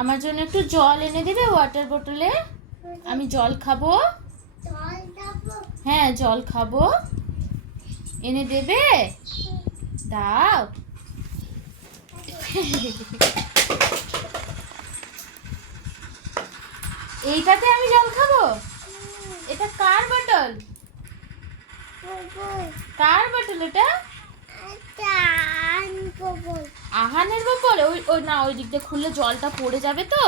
আমার জন্য একটু জল এনে দেবে ওয়াটার বোতলে? আমি জল খাবো। হ্যাঁ, জল খাবো। এনে দেবে? দাও। এইটাতে আমি জল খাবো? এটা কার বোতল? কার বোতল এটা? আহানের বোতল। ওই ওই না, ওই দিক দিয়ে খুললে জলটা পড়ে যাবে তো,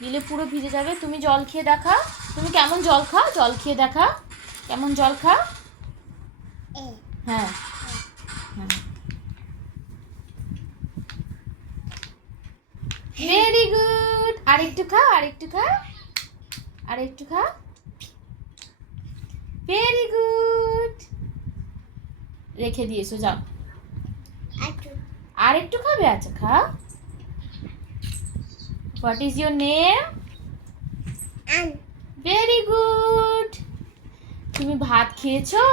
দিলে পুরো ভিজে যাবে। তুমি জল খেয়ে দেখা। তুমি কেমন জল খাও? জল খেয়ে দেখা কেমন জল খাও। হ্যাঁ, ভেরি গুড। আরেকটু খাও, আরেকটু খাও, আরেকটু খাও। Very good. রেখে দিয়েছো, যাও। আরেকটু খাবে? আচ্ছা, খাও। What is your name? Very good. তুমি ভাত খেয়েছো?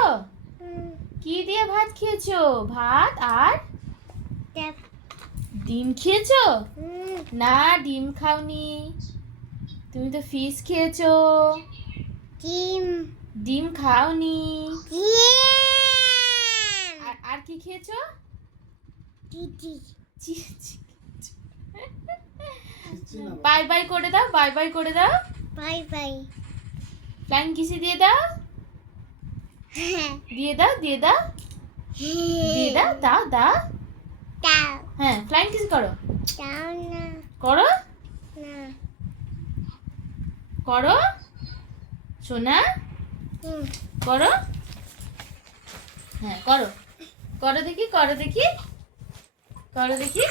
কি দিয়ে ভাত খেয়েছো? ভাত আর ডিম খেয়েছো? না, ডিম খাওনি। তুমি তো ফিশ খেয়েছো। ডিম খাওনি। আর কি খেয়েছো? বাই বাই করে দাও, বাই বাই করে দাও। Bye bye. ফ্লাইং কিসি দিয়ে দাও। দিয়ে দাও, দিয়ে দাও, দিয়ে দাও, দাও দাও। হ্যাঁ, ফ্লাইং কিস করো। করো, করো সোনা, করো। হ্যাঁ, করো, করো দেখি, করো দেখি, করো দেখি।